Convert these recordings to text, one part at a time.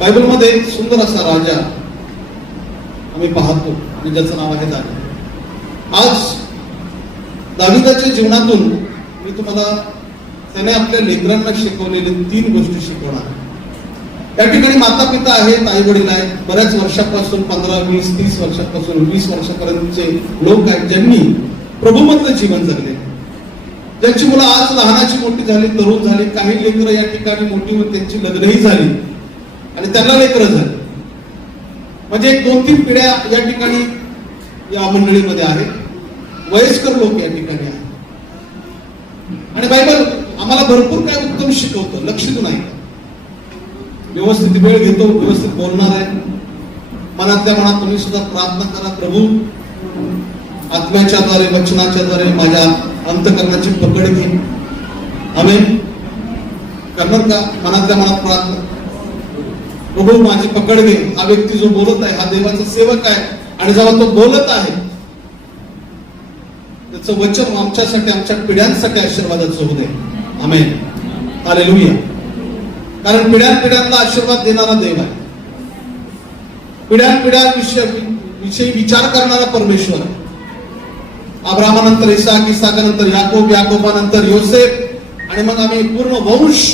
बायबलमध्ये सुंदर असा राजा आम्ही पाहतो आणि ज्याचं नाव आहे दावीद. आज दाविदाच्या जीवनातून मी तुम्हाला त्याने आपल्या लेकरांना शिकवलेले 3 गोष्टी शिकवणार. त्या ठिकाणी माता पिता आहेत, आई वडील आहेत, बऱ्याच वर्षापासून 15, 20, 30 वर्षापासून 20 वर्षापर्यंतचे लोक आहेत ज्यांनी प्रभूमधलं जीवन जगले, ज्यांची मुलं आज लहानाची मोठी झाली, तरुण झाली, काही लेकरं या ठिकाणी मोठी होऊन त्यांची लग्नही झाली आणि त्यांना लेकरं झाली. म्हणजे 2-3 पिढ्या या ठिकाणी या मंडळीमध्ये आहेत, वयस्कर लोक या ठिकाणी आहेत. आणि बायबल आम्हाला भरपूर काय उत्तम शिकवतं, लक्ष देऊन ऐका. व्यवस्थित वेळ घेतो, व्यवस्थित बोलणार आहे. मनातल्या मनात तुम्ही सुद्धा प्रार्थना करा, प्रभू आत्म्याच्या द्वारे, वचनाच्या द्वारे माझ्या अंतःकरणाची पकड घे. आमेन. करणार का? मनातल्या मनात प्रार्थना, प्रभू माझी पकड घे. हा व्यक्ती जो बोलत आहे हा देवाचा सेवक आहे आणि जेव्हा तो बोलत आहे त्याचं वचन आमच्यासाठी, आमच्या पिढ्यांसाठी आशीर्वादाचं होऊ दे. आमेन. हालेलुया. कारण पिढ्यानपिढ्यांना आशीर्वाद देणारा देव आहे. पिढ्यानपिढ्यांविषयी विचार करणारा परमेश्वर आहे. अब्राहामानंतर इसाक, इसाकानंतर याकोब, याकोबानंतर योसेफ आणि मग आम्ही पूर्ण वंश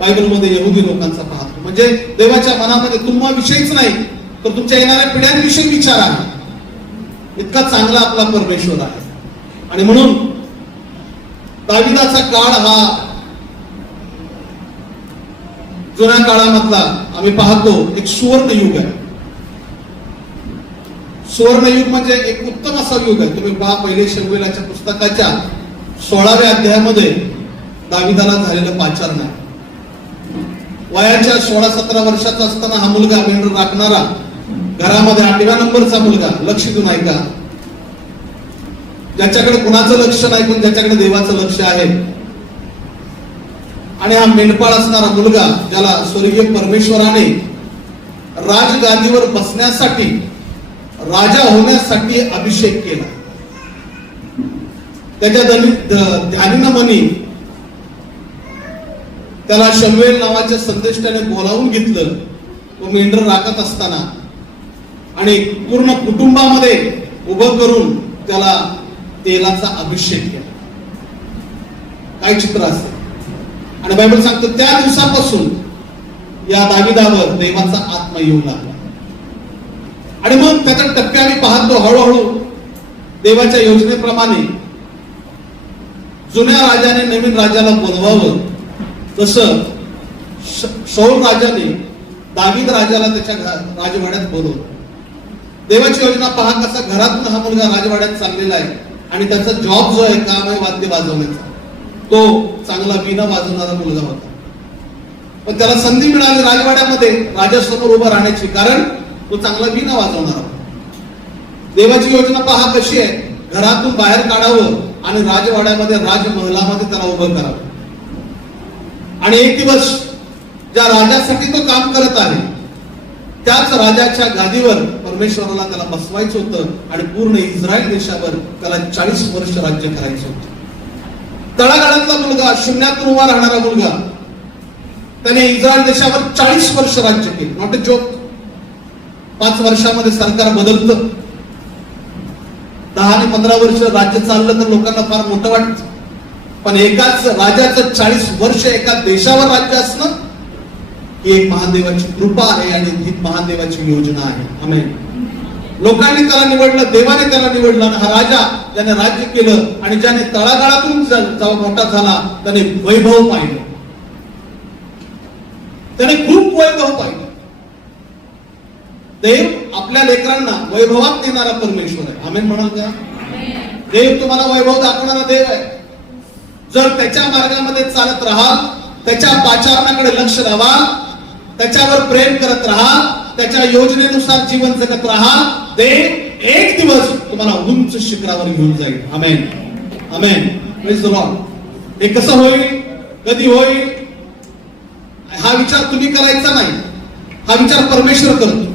बायबलमध्ये यहुदी लोकांचा पाहतो. म्हणजे देवाच्या मनामध्ये तुम्हाविषयीच नाही तर तुमच्या येणाऱ्या पिढ्यांविषयी विचार आहे. इतका चांगला आपला परमेश्वर आहे. आणि म्हणून दाविदाचा काळ हा जुन्या काळामधला आम्ही पाहतो एक सुवर्ण युग आहे. सुवर्ण युग म्हणजे एक उत्तम असा युग आहे. तुम्ही पहा, पहिले शमूएलाच्या पुस्तकाच्या 16व्या अध्यायामध्ये दाविदाला झालेलं पाचारण आहे. वयाच्या 16-17 वर्षाचा असताना हा मुलगा मेंढर राखणारा, घरामध्ये 8व्या नंबरचा मुलगा, लक्ष देऊन ऐका, ज्याच्याकडे कुणाचं लक्ष नाही पण ज्याच्याकडे देवाचं लक्ष आहे. आणि हा मेंढपाळ असणारा मुलगा ज्याला स्वर्गीय परमेश्वराने राजगादीवर बसण्यासाठी, राजा होण्यासाठी अभिषेक केला. त्याच्या ध्यानीनं मनी त्याला शमूएल नावाच्या संदेष्टाने बोलावून घेतलं. तो मेंढर राखत असताना आणि पूर्ण कुटुंबामध्ये उभं करून त्याला तेलाचा अभिषेक केला. काय चित्र असते. आणि बायबल सांगतो त्या दिवसापासून या दाविदावर देवाचा आत्मा येऊ लागला. आणि मग त्याच्या टप्प्याने पाहतो हळूहळू देवाच्या योजनेप्रमाणे जुन्या राजाने नवीन राजाला बोलवावं, तसं शाऊल राजाने दावीद राजाला त्याच्या राजवाड्यात बोलवलं. देवाची योजना पहा, कसा घरातून हा मुलगा राजवाड्यात चाललेला आहे आणि त्याचा जॉब जो आहे, काम आहे वाद्य वाजवण्याचा, तो चांगला वीणा वाजवणारा मुलगा होता. पण त्याला संधी मिळाली राजवाड्यामध्ये राजासमोर उभं राहण्याची, कारण तो चांगला वीणा वाजवणारा होता. देवाची योजना पहा कशी आहे, घरातून बाहेर काढावं आणि राजवाड्यामध्ये, राजमहलामध्ये त्याला उभं करावं. आणि एक दिवस ज्या राजासाठी तो काम करत आहे त्याच राजाच्या गादीवर परमेश्वराला त्याला बसवायचं होतं आणि पूर्ण इस्रायल देशावर त्याला 40 वर्ष राज्य करायचं होतं. तळागाळातला मुलगा, शून्यातून उभा राहणारा मुलगा, त्याने इस्रायल देशावर 40 वर्ष राज्य केले. Not a joke. 5 वर्षामध्ये सरकार बदलतं. 10 आणि 15 वर्ष राज्य चाललं तर लोकांना फार मोठं वाटतं. पण एकाच राजाचं 40 वर्ष एका देशावर राज्य असणं ही एक महादेवाची कृपा आहे आणि ही महादेवाची योजना आहे. आमेन. लोकांनी त्याला निवडलं, देवाने त्याला निवडलं. आणि हा राजा ज्याने राज्य केलं आणि ज्याने तळागाळातून जेव्हा मोठा झाला त्याने वैभव पाहिलं. त्याने खूप वैभव पाहिलं. देव आपल्या लेकरांना वैभवात देणारा परमेश्वर आहे. आमेन म्हणाल का? देव तुम्हाला वैभव दाखवणारा देव आहे. जर त्याच्या मार्गामध्ये चालत राहाल, त्याच्या पाचारणाकडे लक्ष द्यावाल, त्याच्यावर प्रेम करत राहाल, त्याच्या योजनेनुसार जीवन जगत राहाल, देव एक दिवस तुम्हाला उंच शिखरावर घेऊन जाईल. Amen. Amen. Praise the lord. हे कसं होईल, कधी होईल, हा विचार तुम्ही करायचा नाही. हा विचार परमेश्वर करतो.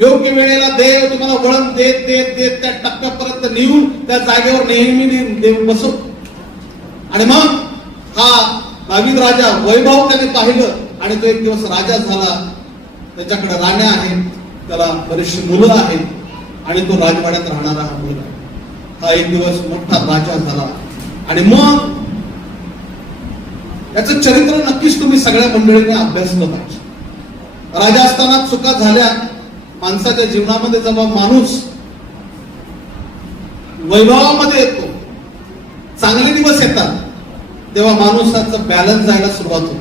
योग्य वेळेला देव तुम्हाला वळण देत देत देत त्या टप्प्यापर्यंत नेऊन त्या जागेवर नेहमी देव बसवतो. आणि मग हा दावीद राजा वैभव त्याने पाहिलं आणि तो एक दिवस राजा झाला. त्याच्याकडे राण्या आहेत, त्याला बरेचशी मुलं आहेत आणि तो राजवाड्यात राहणारा हा मुलगा. हा एक दिवस मोठा राजा झाला आणि मग याचं चरित्र नक्कीच तुम्ही सगळ्या मंडळीने अभ्यासलं पाहिजे. राजा असताना चुका झाल्या. माणसाच्या जीवनामध्ये जेव्हा माणूस वैभवामध्ये येतो, चांगले दिवस येतात, तेव्हा माणसाचं बॅलन्स जायला सुरुवात होते.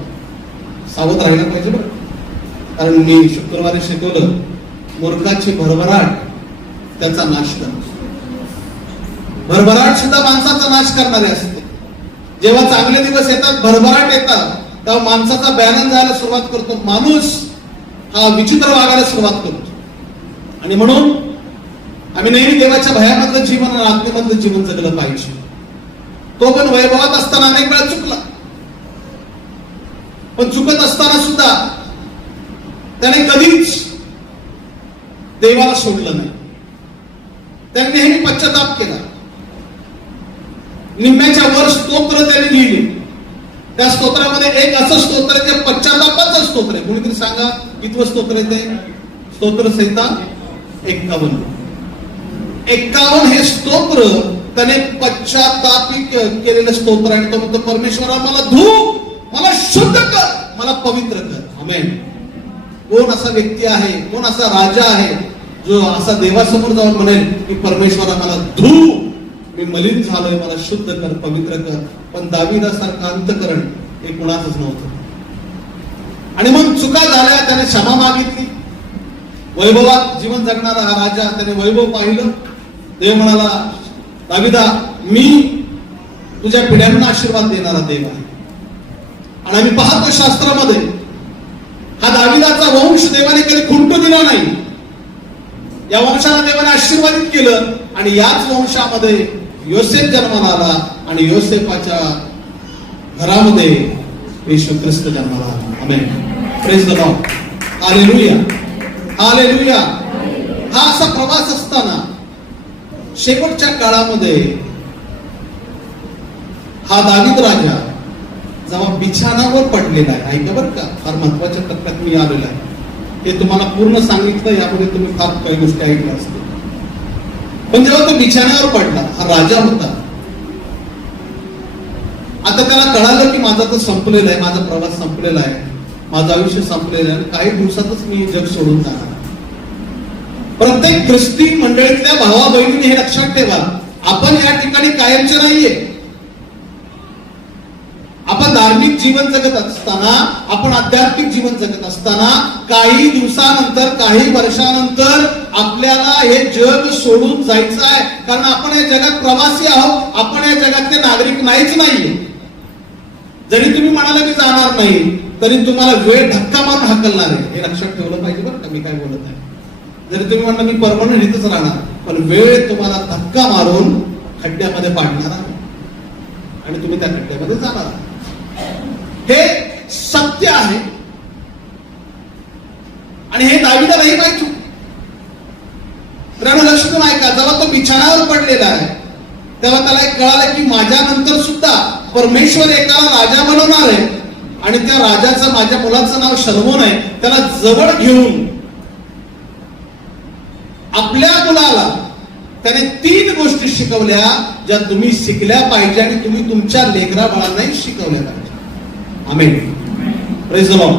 सावध राहायला पाहिजे बरं. कारण मी शुक्रवारी शिकवलं, मूर्खाची भरभराट त्याचा नाश करतो. भरभराट सुद्धा माणसाचा नाश करणारे असते. जेव्हा चांगले दिवस येतात, भरभराट येतात, तेव्हा माणसाचा बॅलन्स जायला सुरुवात करतो. माणूस हा विचित्र वागायला सुरुवात करतो. आणि म्हणून आम्ही नेहमी देवाच्या भयामधलं जीवन आणि आत्मेमधलं जीवन जगलं पाहिजे. तो पण वैभवात असताना अनेक वेळा चुकला, पण चुकत असताना सुद्धा त्याने कधीच देवाला सोडलं नाही. त्याने नेहमी पश्चाताप केला. निम्म्याच्या वर स्तोत्र त्याने लिहिले. त्या स्तोत्रामध्ये एक असं स्तोत्र आहे, पश्चातापाचं स्तोत्र आहे. कोणीतरी सांगा कितवं स्तोत्र आहे ते? स्तोत्र संहिता 51 हे स्तोत्र त्याने पश्चातापी केलेलं स्तोत्र आहे. तो म्हणतो, परमेश्वरा मला धू, मला शुद्ध कर, मला पवित्र कर. आमेन. कोण असा व्यक्ती आहे, कोण असा राजा आहे जो असा देवासमोर जाऊन म्हणेल की परमेश्वरा मला धू, मी मलिन झालोय, मला शुद्ध कर, पवित्र कर. पण दावीदासारखं अंतकरण हे कुणाचंच नव्हतं. आणि मग चुका झाल्या, त्याने क्षमा मागितली. वैभवात जीवन जगणारा हा राजा, त्याने वैभव पाहिलं. देव म्हणाला, दाविदा, मी तुझ्या पिढ्यांना आशीर्वाद देणारा देव आहे. आणि आम्ही पाहतो शास्त्रामध्ये हा दाविदाचा वंश देवाने कधी खुंटू दिला नाही. या वंशाला देवाने आशीर्वादित केलं. आणि याच वंशामध्ये योसेफ जन्माला आला आणि योसेफाच्या घरामध्ये येशू ख्रिस्त जन्माला आला. Amen. Praise the lord. Hallelujah, hallelujah. हा असा प्रवास असताना शेवटच्या काळामध्ये हा दावीद राजा जेव्हा बिछाणावर पडलेला आहे, ऐका बरं का, फार महत्वाच्या टप्प्यात मी आलेला आहे. हे तुम्हाला पूर्ण सांगितलं, यामध्ये तुम्ही फार काही गोष्टी ऐकल्या असतील. पण जेव्हा तो बिछाण्यावर पडला, हा राजा होता. आता त्याला कळालं की माझा तर संपलेला आहे, माझा प्रवास संपलेला आहे, माझं आयुष्य संपलेलं आहे, काही दिवसातच मी जग सोडून जाणार. प्रत्येक ख्रिस्ती मंडळीतल्या भावा बहिणीने हे लक्षात ठेवा, आपण या ठिकाणी कायमचे नाहीये. आपण धार्मिक जीवन जगत असताना, आपण आध्यात्मिक जीवन जगत असताना, काही दिवसानंतर, काही वर्षानंतर आपल्याला हे जग सोडून जायचं आहे. कारण आपण या जगात प्रवासी आहोत, आपण या जगातले नागरिक नाहीच नाहीये. जरी तुम्ही म्हणाला की जाणार नाही, तरी तुम्हाला वेळ धक्का मारून हाकलणार आहे, हे लक्षात ठेवलं पाहिजे बरं का. मी काय बोलत आहे, जरी तुम्ही म्हणता मी परमनंट इथंच राहणार, पण वेळ तुम्हाला धक्का मारून खड्ड्यामध्ये पाडणार आहे आणि तुम्ही त्या खड्ड्यामध्ये जाणार आहात. हे सत्य आहे. आणि हे दावीदालाही माहिती. लक्ष करून ऐका, जेव्हा तो बिछाणावर पडलेला आहे तेव्हा त्याला एक कळालं की माझ्या नंतर सुद्धा परमेश्वर एकाला राजा बनवणार आहे. आणि त्या राजाचं, माझ्या मुलाचं नाव शलोमोन आहे, त्याला जवळ घेऊन आपल्या मुलाला त्याने 3 गोष्टी शिकवल्या, ज्या तुम्ही शिकल्या पाहिजे आणि तुम्ही तुमच्या लेकरा बाळांनाही शिकवल्या पाहिजे. आमेन. Praise the lord.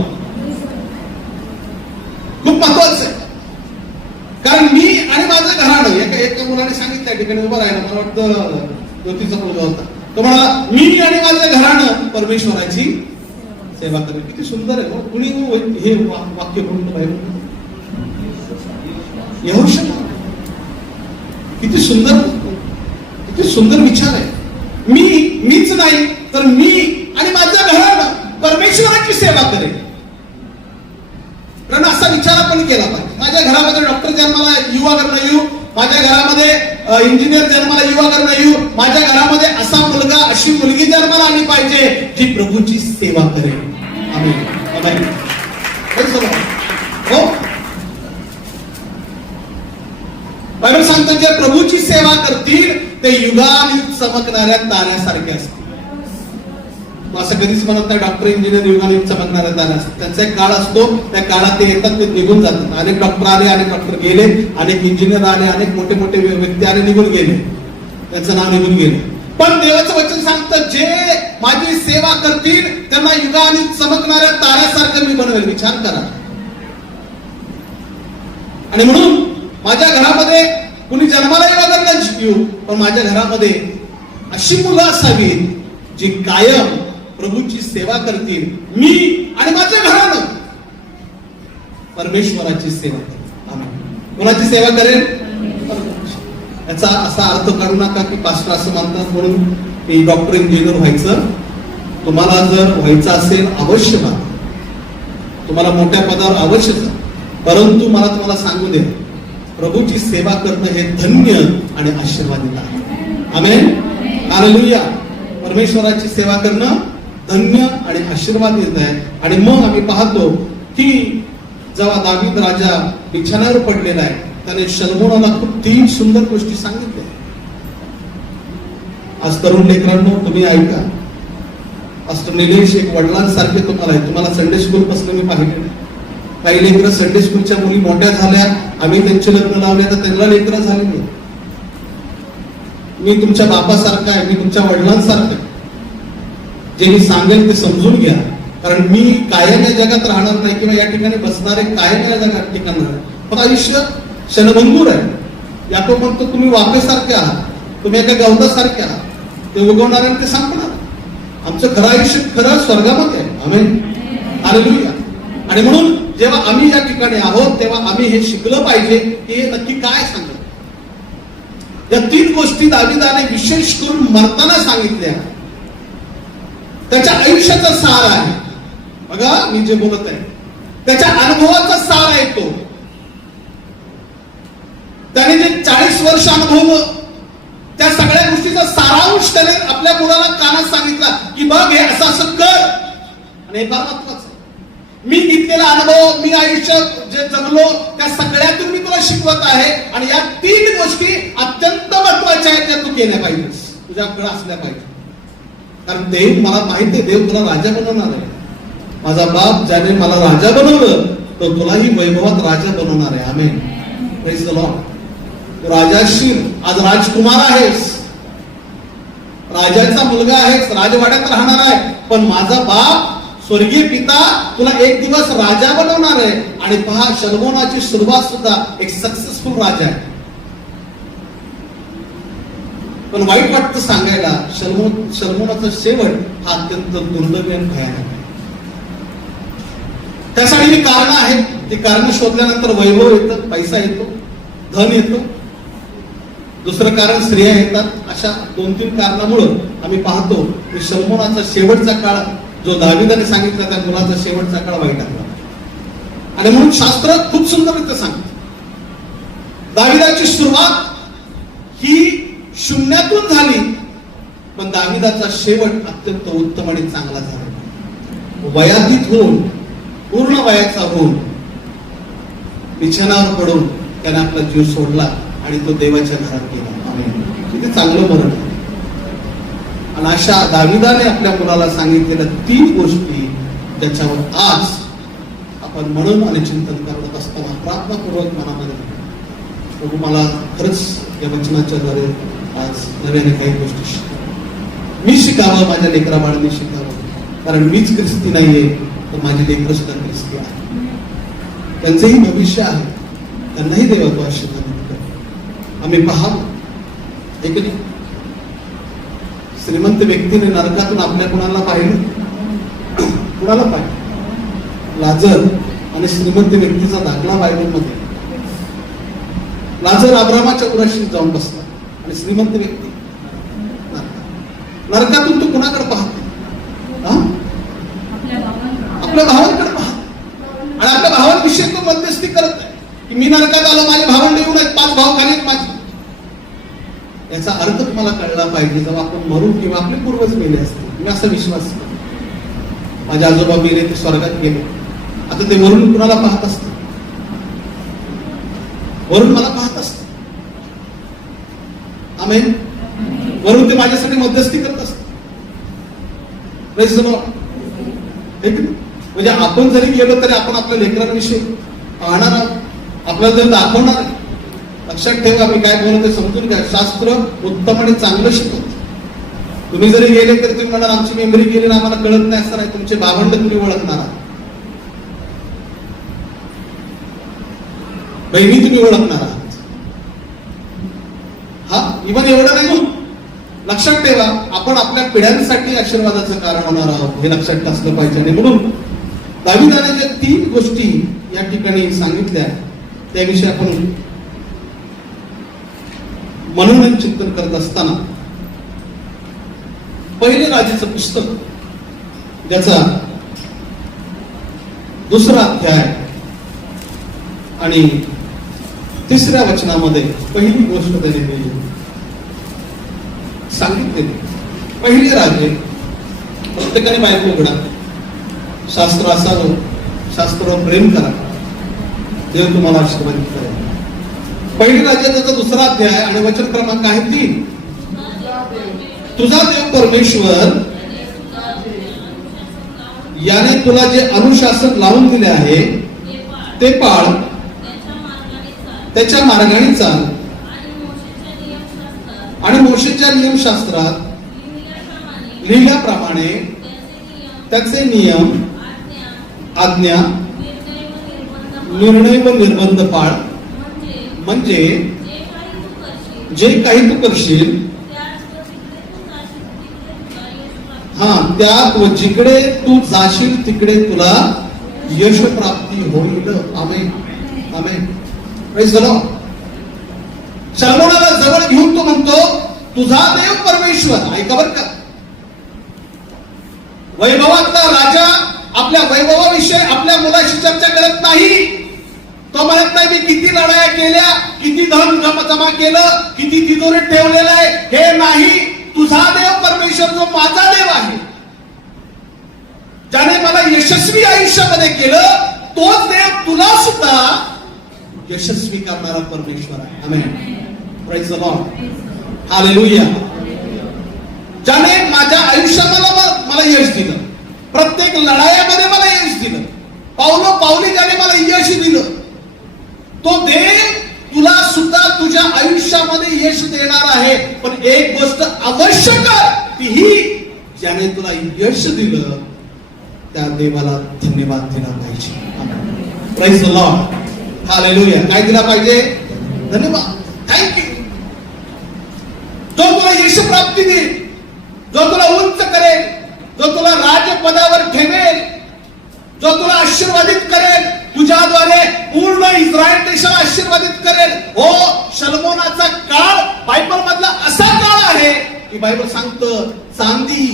खूप महत्वाचं आहे. कारण मी आणि माझं घराणं, एका मुलाने सांगितलं त्या ठिकाणी उभं राहिलं, मला वाटतं ज्योतीचा मुलगा होता, तो म्हणाला, मी आणि माझं घराणं परमेश्वराची सेवा करेल. किती सुंदर आहे. कुणी हे वाक्य म्हणून बाहेर येऊ शकत. किती सुंदर, किती सुंदर विचार आहे. मीच नाही तर मी आणि माझ्या घरानं परमेश्वराची सेवा करेल. कारण असा विचार आपण केला पाहिजे. माझ्या घरामध्ये डॉक्टर जन्माला युवा करणं येऊ, माझ्या घरामध्ये इंजिनियर जन्माला युवा करणं येऊ, माझ्या घरामध्ये असा मुलगा, अशी मुलगी जन्माला आली पाहिजे जी प्रभूची सेवा करेल. आमेन. आमेन. हो, बायबल सांगतं, जे प्रभूची सेवा करतील ते युगानुयुग चमकणाऱ्या ताऱ्यासारखे असतील. असं कधीच म्हणत नाही डॉक्टर इंजिनियर युगाने चमकणार आहेत. त्यांचा एक काळ असतो, त्या काळात ते येतात, ते निघून जातात. अनेक डॉक्टर आले, अनेक डॉक्टर गेले, अनेक इंजिनियर आले, अनेक मोठे मोठे व्यक्ती आले, निघून गेले, त्यांचं नाव निघून गेले. पण देवाचं वचन सांगतं, जे माझी सेवा करतील त्यांना युगाने चमकणाऱ्या ताऱ्यासारखं मी बनवेल. विचार करा. आणि म्हणून माझ्या घरामध्ये कुणी जन्माला येऊ, पण माझ्या घरामध्ये अशी मुलं असावीत जी कायम प्रभूची सेवा करतील. मी आणि माझ्या घरानं परमेश्वराची सेवा करेल. आमेन. कोणाची सेवा करेल? याचा असा अर्थ काढू नका की पास्टर असं म्हणतात म्हणून मी डॉक्टर इंजिनियर व्हायचं. तुम्हाला जर व्हायचं असेल अवश्य व्हा, तुम्हाला मोठ्या पदावर अवश्य जा. परंतु मला तुम्हाला सांगू दे, प्रभूची सेवा करणं हे धन्य आणि आशीर्वादित आहे. आमेन. हालेलुया. परमेश्वराची सेवा करणं धन्य आणि आशीर्वादित आहे. आणि मग आम्ही पाहतो की जेव्हा दावीद राजा बिछाण्यावर पडलेला आहे, त्याने शलोमोनाला खूप 3 सुंदर गोष्टी सांगितल्या. आज तरुण लेकरांनो तुम्ही ऐका. पास्टर निलेश एक वडिलांसारखे तुम्हाला आहे. तुम्हाला संडे स्कूल पासून मी पाहिजे. काही लेकरं संडे स्कूलच्या मुली मोठ्या झाल्या, आम्ही त्यांचे लग्न लावले तर त्यांना लेकरं झाली नाही. मी तुमच्या बापासारखा आहे, मी तुमच्या वडिलांसारखा आहे. जे मी सांगेल ते समजून घ्या, कारण मी कायम या जगात राहणार नाही किंवा या ठिकाणी बसणारे कायम या जगात ठिकाणार आहे. पण आयुष्य क्षणभंगूर आहे. याकोब म्हणतो तुम्ही वाफेसारखे आहात, तुम्ही एका गवतासारखे आहात. ते उगवणार आणि ते संपणार. आमचं खरं आयुष्य खरं स्वर्गामध्ये आहे. आमेन. हालेलुया. आणि म्हणून जेव्हा आम्ही या ठिकाणी आहोत तेव्हा आम्ही हे शिकलं पाहिजे की हे नक्की काय सांगत. या 3 गोष्टी दावीदाने विशेष करून मरताना सांगितल्या. त्याच्या अयुष्याचा सार आहे. बघा मी जे बोलत आहे त्याच्या अनुभवाचा सार आहे तो. त्याने जे 40 वर्ष अनुभवलं त्या सगळ्या गोष्टीचा सारांश त्याने आपल्या मुलाला कानात सांगितला की बघ हे असं असं कर. आणि हे फार महत्वाचं आहे. मी घेतलेला अनुभव, मी आयुष्य जे जगलो त्या सगळ्यातून मी तुला शिकवत आहे. आणि या 3 गोष्टी अत्यंत महत्वाच्या आहेत, त्या तू केल्या पाहिजेस, तुझ्याकडे असल्या पाहिजे. कारण देव मला माहिती आहे, देव तुला राजा बनवणार आहे. माझा बाप ज्याने मला राजा बनवलं तो तुलाही वैभवात राजा बनवणार आहे. आमेन. Praise the lord. तू राजाशील, आज राजकुमार आहेस, राजाचा मुलगा आहेस, राजवाड्यात राहणार आहे. पण माझा बाप स्वर्गीय पिता तुला एक दिवस राजा बनवणार आहे. आणि पहा, शलोमोनाची सुरुवात सुद्धा एक सक्सेसफुल राजा आहे. पण वाईट वाटतं सांगायला, शलोमोनाचा शेवट हा अत्यंत दुर्दैवी आणि भयानक आहे. त्यासाठी ही कारण आहेत. ती कारण शोधल्यानंतर वैभव येतं, पैसा येतो, धन येतो. दुसरं कारण स्त्रिया येतात. अशा 2-3 कारणामुळं आम्ही पाहतो की शलोमोनाचा शेवटचा काळ जो दावीदाने सांगितला त्या मुलाचा शेवटचा काळ वाईट आला. आणि म्हणून शास्त्र खूप सुंदररित्या सांगतं दावीदाची सुरुवात ही शून्यातून झाली, पण दावीदाचा शेवट अत्यंत उत्तम आणि चांगला झाला. वयातीत होऊन, पूर्ण वयाचा होऊन, बिछाणावर पडून त्याने आपला जीव सोडला आणि तो देवाच्या घरात गेला. किती चांगलं मरण. आणि अशा दावीदाने आपल्या मुलाला सांगितलेल्या 3 गोष्टी ज्याच्यावर आज आपण म्हणून आणि चिंतन करत असताना प्रार्थनापूर्वक मनामध्ये प्रभू मला खरंच या वचनाच्या द्वारे आज नव्याने काही गोष्टी शिकावं, मी शिकावं, माझ्या लेकरा बाळांनी शिकावं. कारण मीच ख्रिस्ती नाहीये तर माझे लेकर सुद्धा ख्रिस्ती आहे. त्यांचंही भविष्य आहे, त्यांनाही देवाचा आशीर्वाद देतो. आम्ही पाहावं एक श्रीमंत व्यक्तीने नरकातून आपल्या कुणाला पाहिलं, कुणाला पाहिलं? लाजर आणि श्रीमंत व्यक्तीचा दाखला बायबलमध्ये. लाजर अब्रामाच्या उराशी जाऊन बसला आणि श्रीमंत व्यक्ती नरकातून तो कुणाकडे पाहतो? आपल्या भावांकडे पाहतो. आणि आपल्या भावांविषयी तो मध्यस्थी करत आहे की मी नरकात आलो, माझे भावंड येऊन आहेत, 5 भाव खाली माझे. याचा अर्थ तुम्हाला कळला पाहिजे. जेव्हा आपण मरू किंवा आपले पूर्वज मेले असतील, मी असा विश्वास करतो. माझे आजोबा मेले, ते स्वर्गात गेले. आता ते वरून कुणाला पाहत असतात? वरून मला पाहत असतात. आमेन. वरून ते माझ्यासाठी मध्यस्थी करत असतात. म्हणजे आपण जरी गेलो तरी आपण आपल्या लेकरांविषयी पाहणार आहोत, आपल्याला जर दाखवणार आहे. लक्षात ठेवा, मी काय बोलतो समजून घ्या. शास्त्र उत्तम आणि चांगलं शिकवत. तुम्ही जरी गेले तरी तुम्ही म्हणाल आमची मेमरी गेली ना, आम्हाला कळत नाही असं नाही. तुमचे भावंड तुम्ही ओळखणार आहात, बहिणी तुम्ही ओळखणार आहात. हा इव्हन एवढं नाही मग लक्षात ठेवा, आपण आपल्या पिढ्यांसाठी आशीर्वादाचं कारण होणार आहोत, हे लक्षात असलं पाहिजे. आणि म्हणून दाविदाने ज्या 3 गोष्टी या ठिकाणी सांगितल्या त्याविषयी आपण मनोनयन चिंतन करत असताना पहिले राजाचं पुस्तक ज्याचा 2रा अध्याय आणि 3ऱ्या वचनामध्ये पहिली गोष्ट त्यांनी सांगितलेली. पहिले राजे, प्रत्येकाने बायको उघडा, शास्त्र असावं, शास्त्रावर प्रेम करा, देव तुम्हाला आशीर्वादित करेल. पहिली राज्य त्याचा 2रा अध्याय आणि वचन क्रमांक आहे 3. तुझा देव परमेश्वर याने तुला जे अनुशासन लावून दिले आहे ते पाळ, त्याच्या मार्गाने चाल आणि मोशेच्या नियमशास्त्रात लिहिल्याप्रमाणे त्याचे नियम, आज्ञा, निर्णय व निर्बंध पाळ. म्हणजे जे काही तू करशील त्यात व जिकडे तू जाशील तिकडे तुला यश प्राप्ती होईल. Amen, amen. Praise the lord. शलोमोनाला जवळ घेऊन तो म्हणतो तुझा देव परमेश्वर. ऐका बरं का, वैभवातला राजा आपल्या वैभवाविषयी आपल्या मुलाशी चर्चा करत नाही. तो म्हणत नाही मी किती लढाया केल्या, किती धन जमा केलं, किती तिजोरीत ठेवलेलं आहे, हे नाही. तुझा देव परमेश्वर जो माझा देव आहे, ज्याने मला यशस्वी आयुष्यामध्ये केलं, तोच देव तुला सुद्धा यशस्वी करणारा परमेश्वर आहे. Amen. Praise the lord. Hallelujah. ज्याने माझ्या आयुष्यामध्ये मला यश दिलं, प्रत्येक लढाईमध्ये मला यश दिलं, पावली ज्याने मला यश दिलं, तो देव तुला सुद्धा तुझ्या आयुष्यामध्ये यश देणार आहे. पण एक गोष्ट आवश्यक ती ही, ज्याने तुला यश दिलं त्या देवाला धन्यवाद दिला पाहिजे. Praise the lord. हालेलुया. काय दिला पाहिजे? धन्यवाद, थँक्यू. जो तुला यश प्राप्ती देईल, जो तुला उंच करेल, जो तुला राजपदावर ठेवेल, जो तुला आशीर्वादित करेल, तुझ्याद्वारे पूर्ण इस्रायल देशाला आशीर्वादित करेल. हो, शलोमोनाचा काळ बायबल मधला असा काळ आहे की बायबल सांगतं चांदी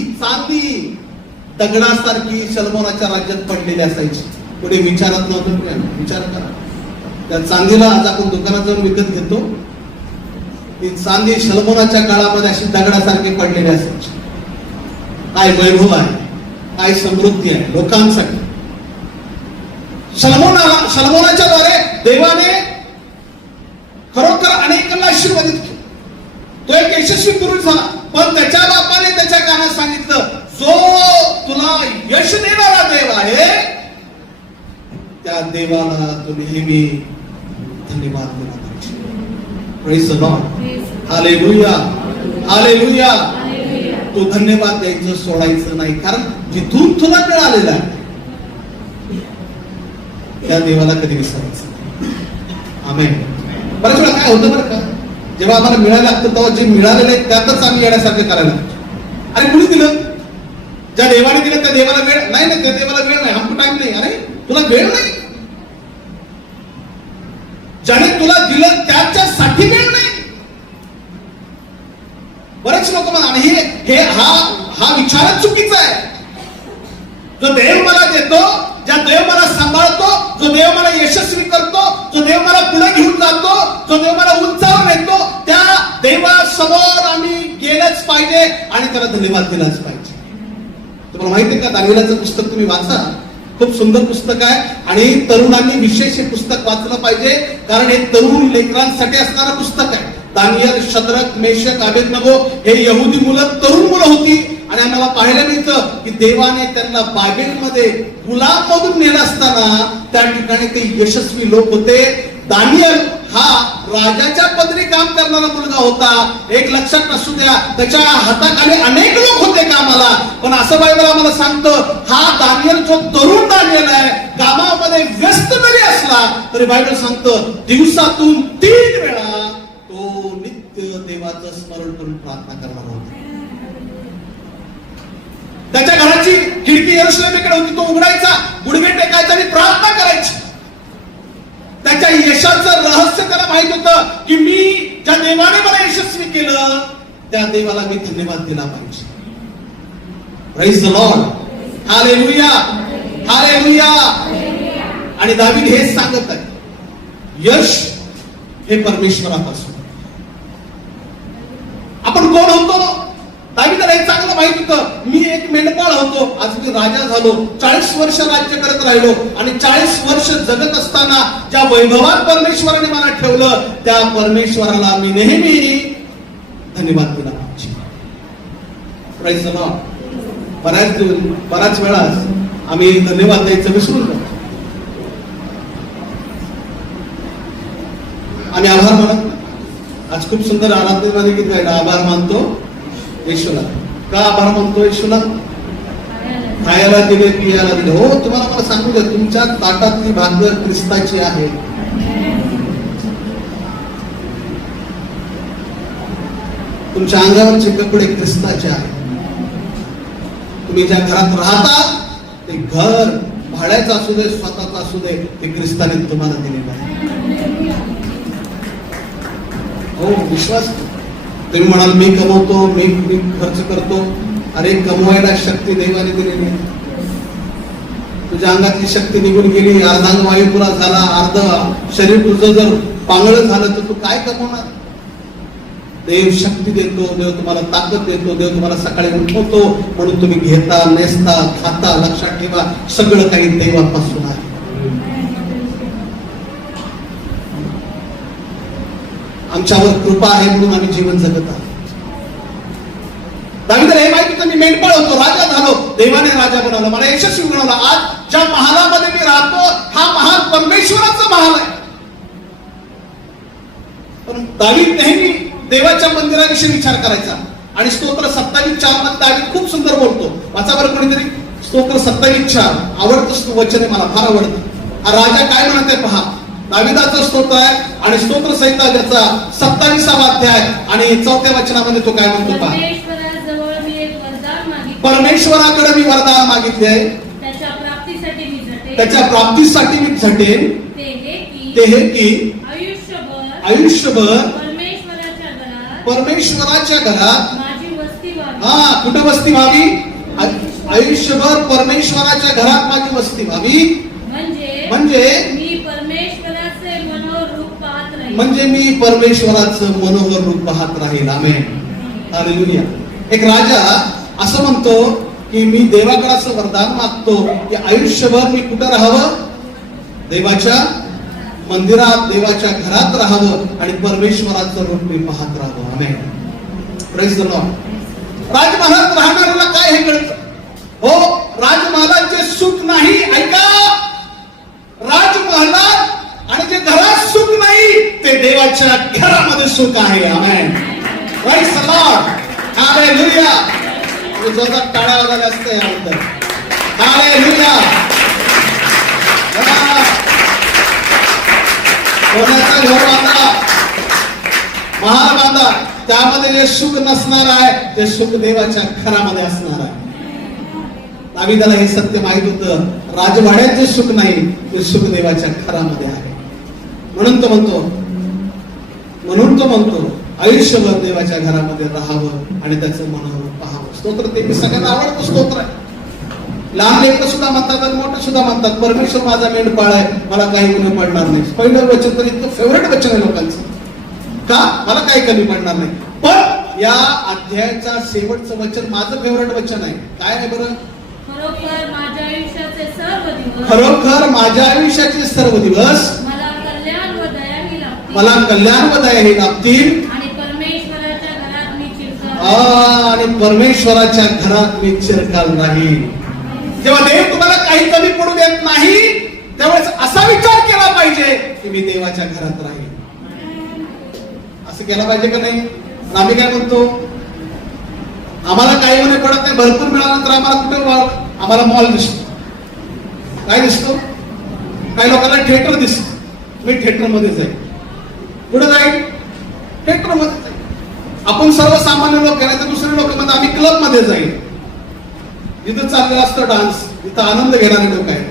दगडासारखी शलोमोनाच्या राज्यात पडलेली असायची. पुढे विचारत नव्हतं. विचार करा, त्या चांदीला आज आपण दुकानात जाऊन विकत घेतो, ती चांदी शलोमोनाच्या काळामध्ये अशी दगडासारखी पडलेली असायची. काय वैभव आहे, काय समृद्धी आहे लोकांसाठी. शलोमोनाच्या द्वारे देवाने खरोखर अनेकांना आशीर्वादित केलं. तो एक यशस्वी पुरुष झाला. पण त्याच्या बापाने त्याच्या कानात सांगितलं, जो तुला यश देणारा देव आहे त्या देवाला तू नेहमी धन्यवाद दिला पाहिजे. Praise the lord. Hallelujah, hallelujah. तू धन्यवाद द्यायचं सोडायचं नाही, कारण जिथून तुला मिळालेला आहे त्या देवाला कधी विसरायचं. आमेन. बऱ्याच वेळा काय होतं बरं का, जेव्हा आम्हाला मिळायला लागतं तेव्हा जे मिळालेलं आहे त्यातच आम्ही येण्यासारखं करायला लागतो. अरे कुणी दिलं? ज्या देवाने दिलं त्या देवाला वेळ नाही ना, त्या देवाला वेळ नाही, हमको टाइम नाही. अरे तुला वेळ नाही, ज्याने तुला दिलं त्याच्यासाठी वेळ नाही. बरेच लोक म्हणा, आणि हा विचारच चुकीचा आहे. जो देव मला देतो, ज्या देव मला सांभाळतो, जो देव मला यशस्वी करतो, जो देव मला पुढे घेऊन जातो, जो देव मला उंचावर नेतो, त्या देवासमोर आम्ही गेलंच पाहिजे आणि त्याला धन्यवाद दिलाच पाहिजे. तुम्हाला माहिती आहे का, दानिएलचं पुस्तक तुम्ही वाचा, खूप सुंदर पुस्तक आहे. आणि तरुणांनी विशेष हे पुस्तक वाचलं पाहिजे, कारण हे तरुण लेकरांसाठी असणारं पुस्तक आहे. दानिएल, शद्रक, मेशक, अबेदनगो हे यहुदी मुलं, तरुण मुलं होती आणि आम्हाला पाहायला मिळतं की देवाने त्यांना बाबेलमध्ये गुलाम मधून नेलं असताना त्या ठिकाणी ते यशस्वी लोक होते. दानियल हा राजाच्या पदरी काम करणारा मुलगा होता. एक लक्षात असू द्या, त्याच्या हाताखाली अनेक लोक होते कामाला, पण असं बायबल आम्हाला सांगतं हा दानियल जो तरुण दानियल आहे, कामामध्ये व्यस्त जरी असला तरी बायबल सांगतं दिवसातून 3 वेळा तो नित्य देवाचं स्मरण करून प्रार्थना करणार होता. त्याच्या घराची खिडकी यरूशलेमेकडे होती, तो उघडायचा, गुडघे टेकायचा आणि प्रार्थना करायची. त्याच्या यशाचं रहस्य त्याला माहित होतं की मी ज्या देवाने मला यशस्वी केलं त्या देवाला मी धन्यवाद दिला पाहिजे. Praise the lord, hallelujah, hallelujah. आणि दावीद हेच सांगत आहे, यश हे परमेश्वरापासून. आपण कोण होतो? दावीदाला हे चांगलं माहित होतं, मी एक मेंढपाळ होतो, आज मी राजा झालो, 40 वर्ष राज्य करत राहिलो आणि 40 वर्ष जगत असताना ज्या वैभवात परमेश्वराने मला ठेवलं त्या परमेश्वराला मी नेहमी धन्यवाद दिला पाहिजे. Praise the Lord. बराच वेळा आम्ही धन्यवाद द्यायचं विसरून जातो. आम्ही आभार मानत. आज खूप सुंदर आराधनेमध्ये गीत गायला, आभार मानतो येशूला. का आभार मानतो येशूला? खायला दिले, पियाला दिले. हो, तुम्हाला मला सांगू द्या, तुमच्या ताटातली भाकर ख्रिस्ताची आहे. तुमच्या अंगावरचे कपडे ख्रिस्ताचे आहे. तुम्ही ज्या घरात राहता ते घर भाड्याचं असू दे, स्वतःचं असू दे, ते ख्रिस्ताने तुम्हाला दिलेलं आहे. हो, विश्वास. तुम्ही म्हणाल मी कमवतो, मी खर्च करतो. अरे, कमवायला शक्ती देवाने दिलेली. तुझ्या अंगातली शक्ती निघून गेली, अर्धांग वायू पुरा झाला, अर्ध शरीर तुझं जर पांगळ झालं तर तू काय कमवणार? देव शक्ती देतो, देव तुम्हाला ताकद देतो, देव तुम्हाला सकाळी उठवतो, म्हणून तुम्ही घेता, नेसता, खाता. लक्षात ठेवा, सगळं काही देवापासून आहे. आमच्यावर कृपा आहे म्हणून आम्ही जीवन जगत आहोत. दावीदाला हे माहिती होतं, मी मेंढपाळ होतो, राजा झालो, देवाने राजा बनवला, मला यशस्वी बनवला. आज ज्या महालामध्ये मी राहतो हा महाल परमेश्वराचा महाल आहे. पण दावीद नेहमी देवाच्या मंदिराविषयी विचार करायचा. आणि स्तोत्र 27:4 मध्ये दावीद खूप सुंदर बोलतो. वाचा बरं कोणीतरी स्तोत्र 27:4. आवडतं वचन आहे, मला फार आवडतं. हा राजा काय म्हणत आहे पहा. दाविदाचं स्तोत्र आहे आणि स्तोत्र संहिता त्याचा 27वा अध्याय आणि 4थ्या वचनामध्ये तो काय म्हणतो पहा. परमेश्वराकडे मी वरदान मागितले आहे, त्याच्या प्राप्तीसाठी मी झटेन. ते हे की आयुष्यभर परमेश्वराच्या घरात हा कुठं वस्ती व्हावी? आयुष्यभर परमेश्वराच्या घरात माझी वस्ती व्हावी. म्हणजे मी परमेश्वराचं मनोहर रूप पाहत राहील. आमेन, हालेलुया. एक राजा असं म्हणतो की मी देवाकडे असं वरदान मागतो की आयुष्यभर मी कुठं राहावं? देवाच्या मंदिरात, देवाच्या घरात राहावं आणि परमेश्वराचं रूप मी पाहत राहावं. आमेन, प्रेज द लॉर्ड. राजमहालात राहणाऱ्याला काय हे कळतं? हो, राजमहालाचे सुख नाही. ऐका, राजमहालात आणि जे घरात सुख नाही ते देवाच्या घरामध्ये सुख आहे. Amen, praise the lord, hallelujah. जोरात टाळ्या वाजवल्या असते याबद्दल. हालेलुया. सोन्याचा घर बांधा, महाल बांधा, त्यामध्ये जे सुख नसणार आहे ते सुख देवाच्या घरामध्ये असणार आहे. दावीदाला हे सत्य माहित होतं, राजवाड्यात जे सुख नाही ते सुख देवाच्या घरामध्ये आहे. म्हणून तो म्हणतो आयुष्यभर देवाच्या घरामध्ये राहावं आणि त्याचं मनोहर पाहावं. स्तोत्र ते मी सगळ्यांना आवडतं स्तोत्र आहे. लहान लेकरं सुद्धा म्हणतात आणि मोठे सुद्धा म्हणतात, परमेश्वर माझा मेंढपाळ आहे, मला काही कमी पडणार नाही. पहिलं वचन तर इतकं फेवरेट वचन आहे लोकांचं. का? मला काही कमी पडणार नाही. पण या अध्यायाचा शेवटचं वचन माझं फेवरेट वचन आहे. काय आहे बरं? खरोखर माझ्या आयुष्याचे सर्व दिवस मला कल्याण व दया ही लाभतील आणि परमेश्वराच्या घरात मी चिरकाल राहील. जेव्हा देव तुम्हाला काही कमी पडू देत नाही त्यावेळेस असा विचार केला पाहिजे की मी देवाच्या घरात राहील. असं केला पाहिजे का नाही? आम्ही काय म्हणतो, आम्हाला काही होणे पडत नाही, भरपूर मिळालं तर आम्हाला कुठे आम्हाला मॉल दिसतो. काय दिसतो? काही लोकांना थिएटर दिसतो. मी थिएटर मध्ये जाईल. कुठे जाईल? थिएटर मध्ये जाईल. आपण सर्वसामान्य लोक आहे तर दुसरे लोक म्हणतात आम्ही क्लब मध्ये जाईल. जिथं चाललेला असतो डान्स, तिथं आनंद घेणारे लोक आहेत.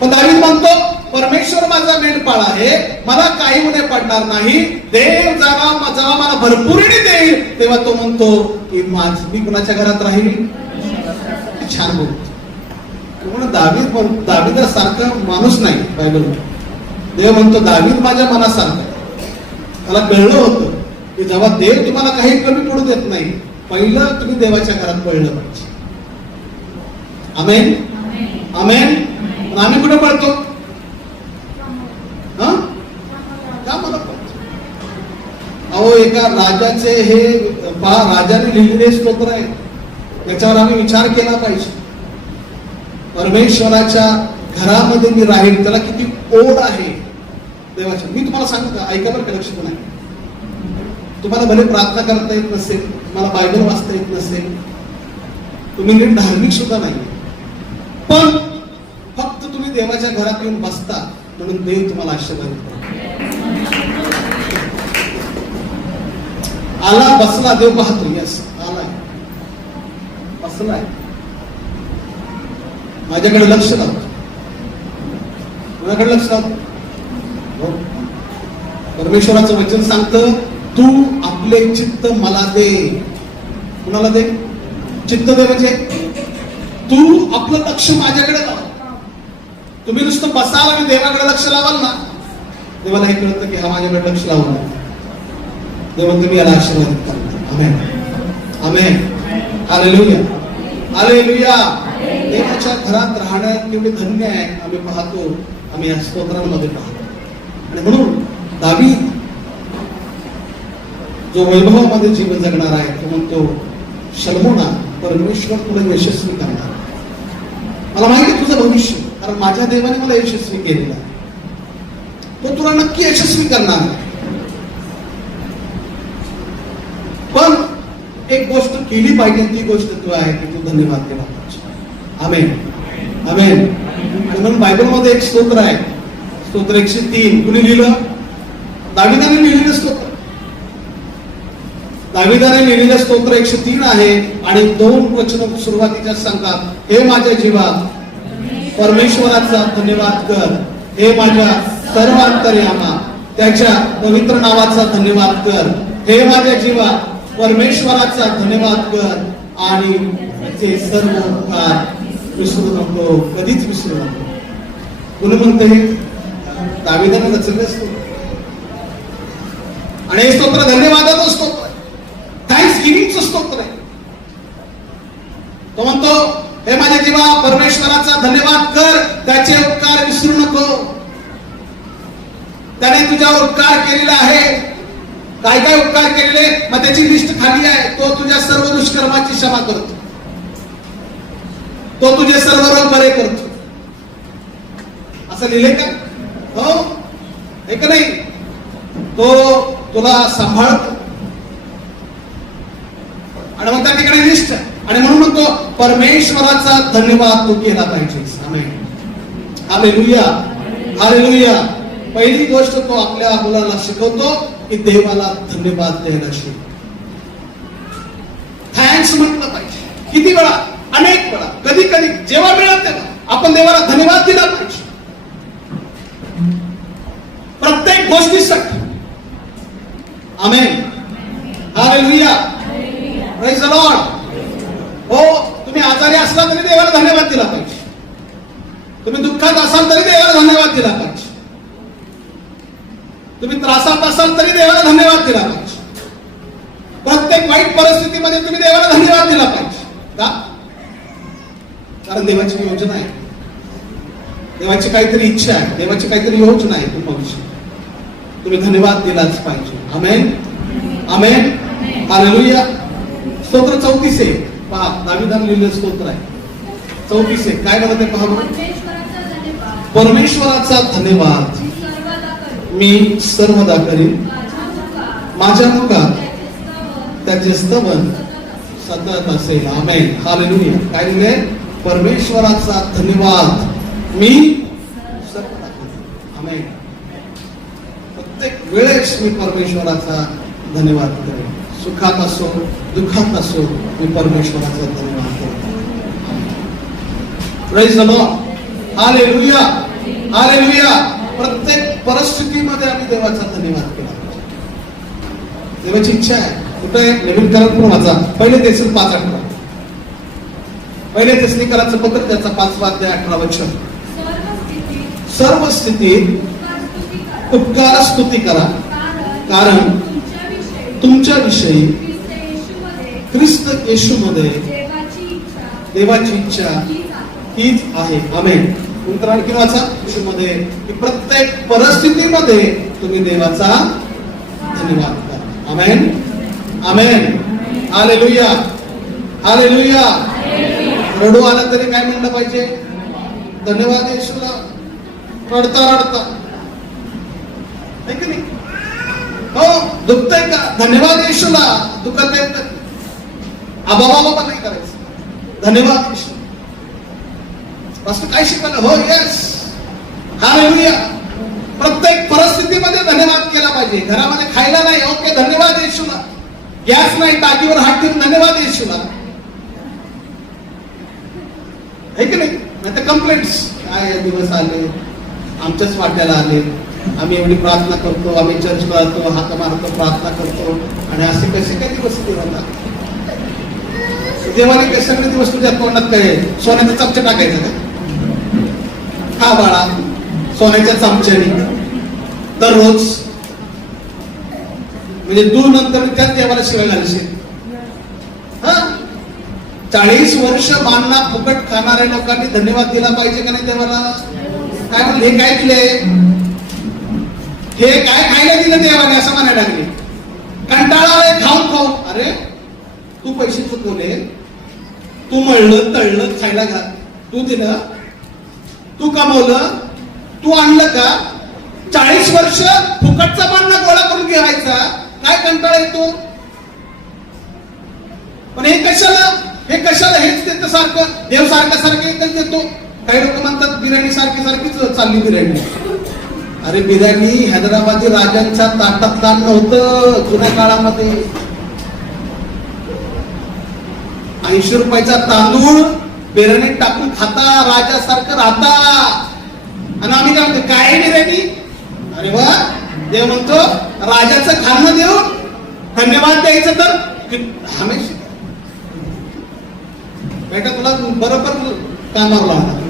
पण दावीद म्हणतो परमेश्वर माझा मेंढपाळ आहे, मला काही होणे पडणार नाही. देव जेव्हा मला भरपुरीने देईल तेव्हा तो म्हणतो की मी कुणाच्या घरात राहील. छान बोलतो. म्हणून दावीदासारखा माणूस नाही बायबल. देव म्हणतो दावीद माझ्या मनासारखा. मला कळलं होतं की जेव्हा देव तुम्हाला काही कमी पडू देत नाही, पहिलं तुम्ही देवाच्या घरात पडलं पाहिजे. आमेन आमेन. आम्ही कुठे पडतो? अहो एका राजाचे हे राजाने लिहिलेले स्तोत्र आहे, त्याच्यावर आम्ही विचार केला पाहिजे. परमेश्वराच्या घरामध्ये मी राहील, त्याला किती ओढ आहे देवाच्या. मी तुम्हाला सांगतो का, ऐका बरं का, लक्ष नाही. तुम्हाला भले प्रार्थना करता येत नसेल, तुम्हाला बायबल वाचता येत नसेल, तुम्ही नीट धार्मिक सुद्धा नाही, पण फक्त तुम्ही देवाच्या घरात येऊन बसता म्हणून देव तुम्हाला आशीर्वाद करतो. आला बसला देव पाहतो. यस, आलाय बसलाय, माझ्याकडे लक्ष लावतो. कोणाकडे लक्ष लावतो? परमेश्वराचं वचन सांगतं तू आपले चित्त मला दे. कुणाला दे? चित्त दे म्हणजे तू आपलं लक्ष माझ्याकडे लाव. तुम्ही नुसतं बसाल आणि देवाकडे लक्ष लावाल ना, देवाला हे कळतं की हा माझ्याकडे लक्ष लावून देव तुम्ही याला आशीर्वाद करता. Amen amen. Hallelujah hallelujah. देवाच्या घरात राहण्यात केवढे धन्य आहे आम्ही पाहतो, आम्ही या स्तोत्रांमध्ये पाहतो. आणि म्हणून दावीद जो वैभवामध्ये जीवन जगणार आहे तो म्हणतो शल्मोना परमेश्वर तुला यशस्वी करणार. मला माहिती आहे तुझं भविष्य, कारण माझ्या देवाने मला यशस्वी केलेला, तो तुला नक्की यशस्वी करणार. पण एक गोष्ट केली पाहिजे, ती गोष्ट तू आहे की तू धन्यवाद केला पाहिजे. आमेन आमेन. आणि म्हणून बायबल मध्ये एक स्तोत्र आहे, स्तोत्र 103. कुणी लिहिलं? दाविदाने लिहिलेलं स्तोत्र. दाविदाने लिहिलेलं स्तोत्र 103 आहे. आणि 2 वचन सुरुवातीच्या सांगतात, हे माझ्या जीवा परमेश्वराचा धन्यवाद कर, हे माझ्या सर्व अंतर्यामा त्याच्या पवित्र नावाचा धन्यवाद कर. हे माझ्या जीवा परमेश्वराचा धन्यवाद कर आणि ते सर्व उपकार विसरू नको, कधीच विसरू नको. कोणी म्हणते? दाविदाने रचलेलं स्तोत्र. आणि हे स्तोत्र धन्यवादाचं स्तोत्र आहे, थँक्स गिव्हिंगचं स्तोत्र आहे. तो म्हणतो हे माझ्या जीवा परमेश्वराचा धन्यवाद कर, त्याचे उपकार विसरू नको. त्याने तुझ्यावर उपकार केलेला आहे. काय काय उपकार केलेले, मग त्याची लिस्ट खाली आहे. तो तुझ्या सर्व दुष्कर्माची क्षमा करतो, तो तुझे सर्व रोग बरे करतो. असं लिहिले का? हो, हे का नाही? तो तुला सांभाळतो. आणि मग त्या ठिकाणी लिस्ट. आणि म्हणून म्हणतो परमेश्वराचा धन्यवाद तू केला पाहिजे. Amen hallelujah hallelujah. पहिली गोष्ट तो आपल्या मुलाला शिकवतो की देवाला धन्यवाद द्यायला शिक. थँक्स म्हटलं पाहिजे. किती वेळा? अनेक वेळा, कधी कधी जेव्हा मिळत तेव्हा आपण देवाला धन्यवाद दिला पाहिजे, प्रत्येक गोष्टीसाठी. Amen hallelujah praise the Lord. हो, तुम्ही आजारी असला तरी देवाला धन्यवाद दिला पाहिजे. तुम्ही दुःखात असाल तरी देवाला धन्यवाद दिला पाहिजे. तुम्ही त्रासात असाल तरी देवाला धन्यवाद दिला पाहिजे. प्रत्येक वाईट परिस्थितीमध्ये तुम्ही देवाला धन्यवाद दिला पाहिजे. का? कारण देवाची योजना आहे, देवाची काहीतरी इच्छा आहे, देवाची काहीतरी योजना आहे तुम्हाला. तुम्ही धन्यवाद दिलाच पाहिजे. आमेन आमेन हालेलुया. स्तोत्र 34 आहे. पहा, दाविदाने लिहिलेलं स्तोत्र आहे. 34 आहे. काय म्हणते पहा बरं. परमेश्वराचा धन्यवाद मी सर्वदा करीन, माझ्या मुखात त्याचे स्तवन सतत असेल. आमेन. हालेलुया. काय लिहिले? परमेश्वराचा धन्यवाद मी सर्वदा करीन. आमेन. प्रत्येक वेळेस मी परमेश्वराचा धन्यवाद करेन. सुखात असो दुःखात असो मी परमेश्वराचा धन्यवाद करतो. Praise the lord. Hallelujah. Hallelujah. प्रत्येक परिस्थितीमध्ये आम्ही देवाचा धन्यवाद केला पाहिजे. देवाची इच्छा आहे. कुठे नवीन करत पण वाचा. पहिले तेच 5:18. पहिले तेसनीकरांचं पत्र त्याचा 5वा अध्याय 18 वचन. सर्व स्थितीत उपकार स्तुती करा, कारण तुमच्या विषयी ख्रिस्त येशूमध्ये देवाची इच्छा हीच आहे. आमेन. नंतर आणखी वाचा येशूमध्ये की प्रत्येक परिस्थितीमध्ये तुम्ही देवाचा धन्यवाद करा. आमेन. आमेन. हालेलुया. हालेलुया. रडू आला तरी काय म्हणलं पाहिजे? धन्यवाद येशूला. रडता रडता, नाही. हो, दुखतंय का? धन्यवाद येशूला. दुखत आहे तर आबा बाबा नाही करायचं. धन्यवाद येशू. काय शिकवलं? हो, येस. हालेलुया. प्रत्येक परिस्थितीमध्ये धन्यवाद केला पाहिजे. घरामध्ये खायला नाही, ओके, धन्यवाद येशूला. गॅस नाही, टाकीवर हात ठेवून धन्यवाद येशूला. आहे की नाही? नाही तर कंप्लेंट्स. काय दिवस आले, आमच्याच वाट्याला आले, आम्ही एवढी प्रार्थना करतो, आम्ही चर्च करतो, हात मारतो, प्रार्थना करतो, आणि असे कसे काही दिवस देवाला? देवाने काही सगळे दिवस तुझ्या तोंडात काय सोन्याचा चमचा टाकायचा का? खा बाळा सोन्याच्या चमच्याने दररोज. म्हणजे तू नंतर त्याच देवाला शिवाय घालशील. 40 वर्ष मानना फुकट खाणाऱ्या लोकांनी धन्यवाद दिला पाहिजे का नाही देवाला? काय म्हणले? हे काय दिले? हे काय खायला दिलं देवाने असं म्हणायला लागले. कंटाळा आलाय खाऊन खाऊन. अरे तू पैसे चुकवले, तू मळलं तळलं खायला घाल, तू दिलं, तू कमवलं, तू आणलं का? 40 वर्ष फुकटचा मानना गोळा करून घ्यायचा. काय कंटाळा येतो? पण हे कशाला? हे कशाला? हेच देतं सारखं, देव सारखं एकच देतो. काही लोक म्हणतात बिर्याणी सारखीच चालली बिर्याणी. अरे बिर्याणी हैदराबादी राजांच्या ताटात काम नव्हतं जुन्या काळामध्ये. 80 रुपयाचा तांदूळ बिर्याणी टाकून खाता, राजासारखं राहता. आणि आम्ही काय म्हणतो? काय बिर्याणी? अरे वा, देव म्हणतो राजाचं खाणं देऊन धन्यवाद द्यायचं तर हमेशा बेटा तुला बरोबर कामावर लावणार.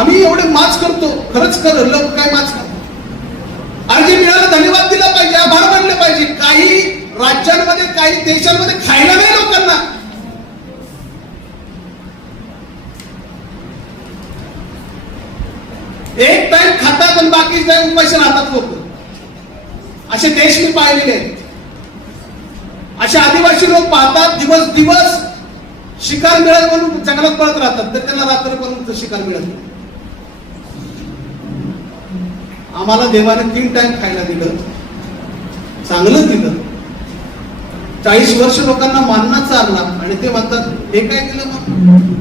आम्ही एवढे माच करतो, खरंच लोक काय माच करतो? आणि जे मिळालं धन्यवाद दिला पाहिजे, आभार मानले पाहिजे. काही राज्यांमध्ये काही देशांमध्ये खायला नाही लोकांना. एक टाइम खातात पण बाकी टाइम उपाशी राहतात लोक. असे देश मी पाहिलेले आहेत. असे आदिवासी लोक पाहतात दिवस दिवस शिकार मिळत म्हणून जंगलात पळत राहतात, तर त्यांना रात्र पण शिकार मिळत नाही. आम्हाला देवाने 3 टाइम खायला दिलं, चांगलं दिलं. 40 वर्ष लोकांना मानना चालला आणि ते म्हणतात हे काय दिलं? मग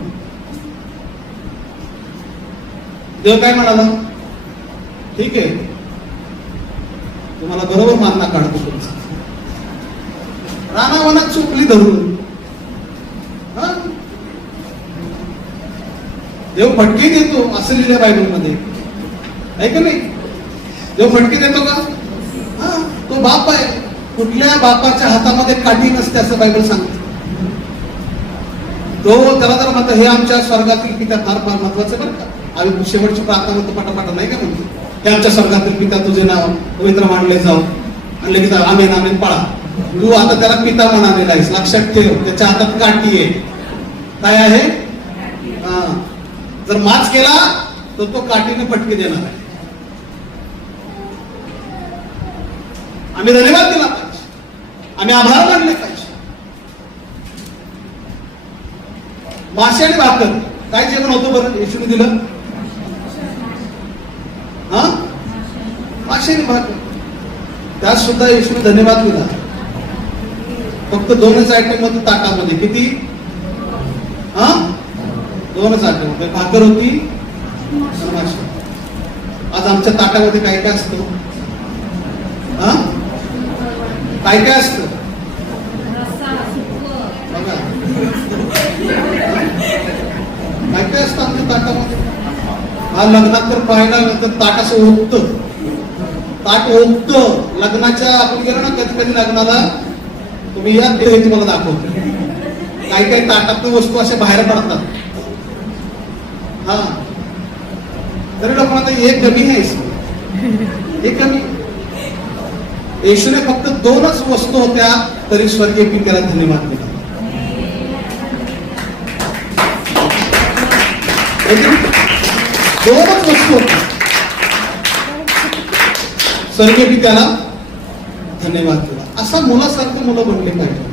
देव काय म्हणाला? ठीक आहे, तुम्हाला बरोबर मानना काढतो. रानावनात चुकली धरून देव फटके देतो असं लिहिलं बायबल मध्ये, आहे का नाही? देव फटके देतो का? तो बाप आहे. कुठल्या बापाच्या हातामध्ये काठी नसते असं बायबल सांगते. तो त्याला तर म्हणतो हे आमच्या स्वर्गातील पिता. फार फार महत्वाचं बरं का. आम्ही शेवटची प्रार्थना म्हणतो पटापटा, नाही का म्हणतो? हे आमच्या स्वर्गातील पिता तुझे नाव पवित्र मानले जाऊ, आणि लगेच आमेन आमेन पळा. तू आता त्याला पिता म्हणालेला आहेस, लक्षात ठेव. त्याच्या हातात काठी आहे. काय आहे? जर माच केला तर तो काठीने फटके देणार आहे. आम्ही धन्यवाद दिला पाहिजे. आम्ही आभार मानले पाहिजे. मासे आणि भाकर काय जेवण होतं बरं येशूने दिलं? हा, मासे आणि भाकर. त्यात सुद्धा येशूने धन्यवाद दिला. फक्त 2च आयटम होते ताटामध्ये. किती? हा, 2च आयटम होते. भाकर होती आणि मासे. आज आमच्या ताटामध्ये काय काय असतं? हा, काय काय असतं बघा. काय काय असतं आमच्या ताटामध्ये? हा, लग्नात तर पाहिला तर ताट असं ओघतं. ताट ओघतं लग्नाच्या. आपण गेलो ना कधी कधी लग्नाला, तुम्ही या ते तुम्हाला दाखवतो. काही काही ताटातल्या वस्तू अशा बाहेर पडतात. हा, तरी लोक म्हणतात हे कमी आहे, हे कमी. येशूने फक्त 2च वस्तू होत्या तरी स्वर्गीय पित्याला धन्यवाद दिला. दोनच वस्तू होत्या, स्वर्गीय पित्याला धन्यवाद दिला. असा मुलासारखं मुलं बनले पाहिजे.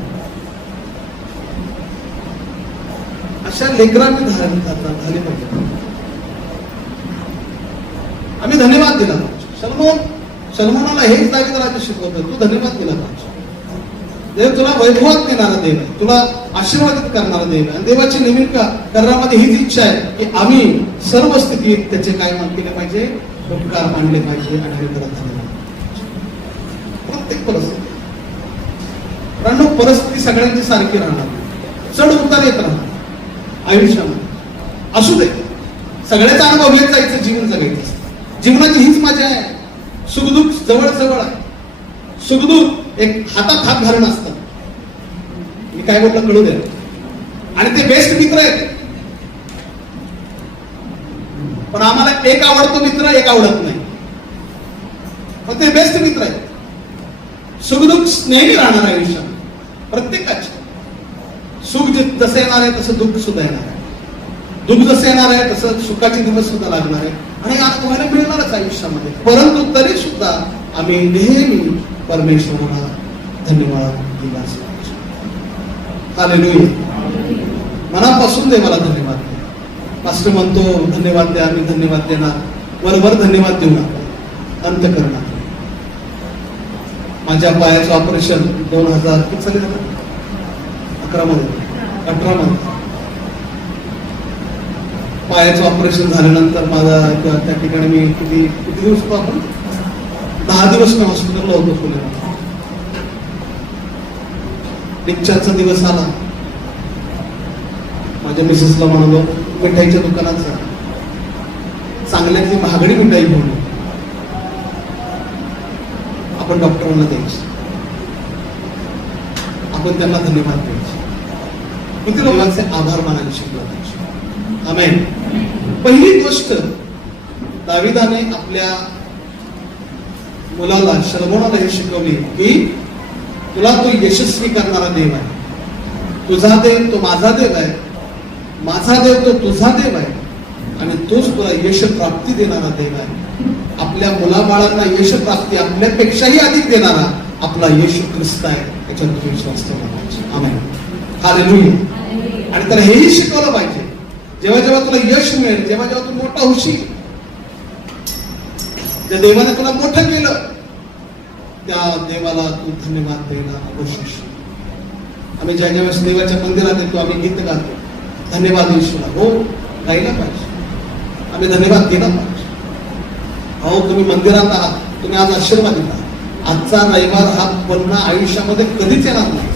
अशा लेकरांनी झाले पाहिजे. आम्ही धन्यवाद दिला पाहिजे. सलमोनाला हेच दावीद राजा शिकवतो, तू धन्यवाद दिला पाहिजे. देव तुला वैभवात नेणारा देव आहे, तुला आशीर्वादित करणारा देव आहे. आणि देवाची नवीन करण्यामध्ये हीच इच्छा आहे की आम्ही सर्व स्थितीत त्याचे काय मान केले पाहिजे? उपकार मानले पाहिजे आणि करत झाले. प्रत्येक परिस्थिती सगळ्यांची सारखी राहणार, चढ उतार येत राहणार आयुष्यामध्ये. असू दे, सगळ्याचा अनुभव घेत जायचं, जीवन जगायचं. जीवनाची हीच मजा आहे. सुखदुःख जवळ जवळ आहे. सुखदुःख एक हातात हात घालून असतात. मी काय बोलतो कळू द्या. आणि ते बेस्ट मित्र आहेत. पण आम्हाला एक आवडतो मित्र, एक आवडत नाही. पण ते बेस्ट मित्र आहेत. सुखदुःख नेहमी राहणार आहे आयुष्यात प्रत्येकाचे. सुख जसं येणार आहे तसं दुःख सुद्धा येणार आहे. दुःख जसं येणार आहे तसं सुखाचे दिवस सुद्धा लागणार आहे. आणि अनुभवायला मिळणारच आयुष्यामध्ये. परंतु तरी सुद्धा आम्ही नेहमी परमेश्वराला धन्यवाद दिला. हालेलुया. मनापासून देवाला धन्यवाद द्या. पास्टर म्हणतो धन्यवाद द्या, आम्ही धन्यवाद देणार. वरवर धन्यवाद देऊ नका, अंत करणार. माझ्या पायाचं ऑपरेशन 2000 किती साली झालं? 18 मध्ये पायाचं ऑपरेशन झाल्यानंतर माझा त्या ठिकाणी मी किती दिवस होतो? आपण 10 दिवस मी हॉस्पिटलला होतो पुण्याला. डिस्चार्जचा दिवस आला. माझ्या मिसेसला म्हणालो मिठाईच्या दुकानात जा, चांगल्यातली महागडी मिठाई घेऊन आपण डॉक्टरांना द्यायची, आपण त्यांना धन्यवाद द्यायचे. किती लोकांचे आभार मानायला शिकलो पाहिजे. आमेन. पहिली गोष्ट दाविदाने आपल्या मुलाला शलोमोनाला हे शिकवली की तुला तो यशस्वी करणारा देव आहे. तुझा देव तो माझा देव आहे, माझा देव तो तुझा देव आहे. आणि तोच तुला यश प्राप्ती देणारा देव आहे. आपल्या मुलाबाळांना यश प्राप्ती आपल्यापेक्षाही अधिक देणारा आपला येशू ख्रिस्त आहे. याच्यावर विश्वास ठेवला पाहिजे. आमेन. हालेलुया. आणि तर हेही शिकवलं पाहिजे, जेव्हा जेव्हा तुला यश मिळेल, जेव्हा जेव्हा तू मोठा होशील, त्या देवाने तुला मोठं केलं, त्या देवाला तू धन्यवाद द्यायला अवश्य. आम्ही ज्या ज्या वेळेस देवाच्या मंदिरात येतो आम्ही गीत गातो धन्यवाद येशूला. हो, गायला पाहिजे. आम्ही धन्यवाद दिला पाहिजे. अहो, तुम्ही मंदिरात आहात, तुम्ही आज आशीर्वाद दिला. आजचा रविवार हा पुन्हा आयुष्यामध्ये कधीच येणार नाही.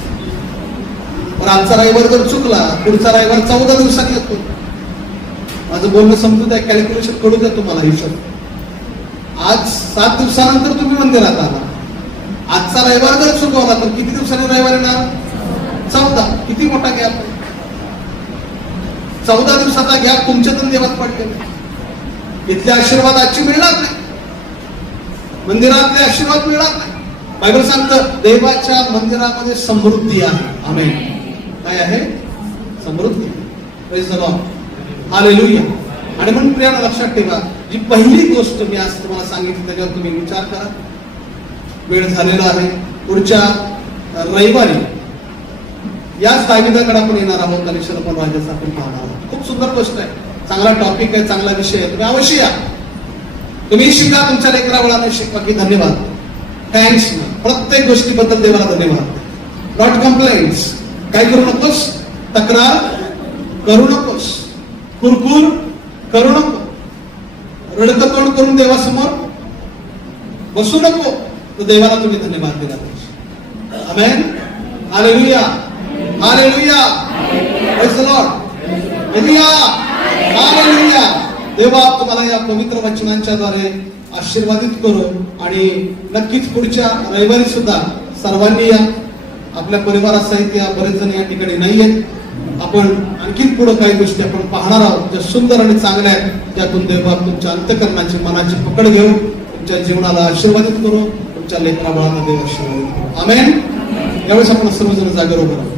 पण आजचा रविवार जर चुकला, पुढचा रविवार 14 दिवसांनी येतो. माझं बोलणं समजू द्या, कॅल्क्युलेशन करू द्या तुम्हाला हिशोब. आज 7 दिवसानंतर तुम्ही मंदिरात आला. आजचा रविवार जर चुकवला तर किती दिवसांनी रविवार येणार? 14. किती मोठा गॅप आहे. 14 दिवसाचा गॅप तुमच्यातून देवात पडलेला. इथले आशीर्वाद आजची मिळणार नाही, मंदिरातले आशीर्वाद मिळणार नाही. बायबल सांगतं देवाच्या मंदिरामध्ये समृद्धी आहे. आमेन. काय आहे? समृद्धी. Praise the lord. हालेलुया. आणि म्हणून प्रियाला लक्षात ठेवा, जी पहिली गोष्ट मी आज तुम्हाला सांगितली त्याच्यावर तुम्ही विचार करा. वेळ झालेला आहे. पुढच्या रविवारी याच दाविदाकडे आपण येणार आहोत आणि शरपण राजाचा आपण पाहणार आहोत. खूप सुंदर गोष्ट आहे, चांगला टॉपिक आहे, चांगला विषय आहे. तुम्ही अवश्य या, तुम्ही शिका, तुमच्या लेकरा बाळांना शिकवा. की धन्यवाद, थँक्स. प्रत्येक गोष्टीबद्दल देवाला धन्यवाद. Not complaints. काय करू नकोस, तक्रार करू नकोस, कुरकुर करू नको, रडकं तोंड करून देवासमोर बसू नको. तर देवाला तुम्ही धन्यवाद दिला पाहिजे. Amen. Hallelujah, hallelujah, praise the lord. Hallelujah, hallelujah. देवा तुम्हाला या पवित्र वचनांच्या द्वारे आशीर्वादित करू आणि नक्कीच पुढच्या रविवारी सुद्धा सर्वांनी या, आपल्या परिवारासहित या. बरेच जण या ठिकाणी नाहीयेत. आपण आणखीन पुढे काही गोष्टी आपण पाहणार आहोत ज्या सुंदर आणि चांगल्या आहेत, ज्यातून देवा तुमच्या अंतःकरणाची, मनाची पकड घेऊ, तुमच्या जीवनाला आशीर्वादित करू, तुमच्या लेकरा बाळांना देव आशीर्वादित करू. आमेन. यावेळेस आपण सर्वजण जागेवर उभं राहू.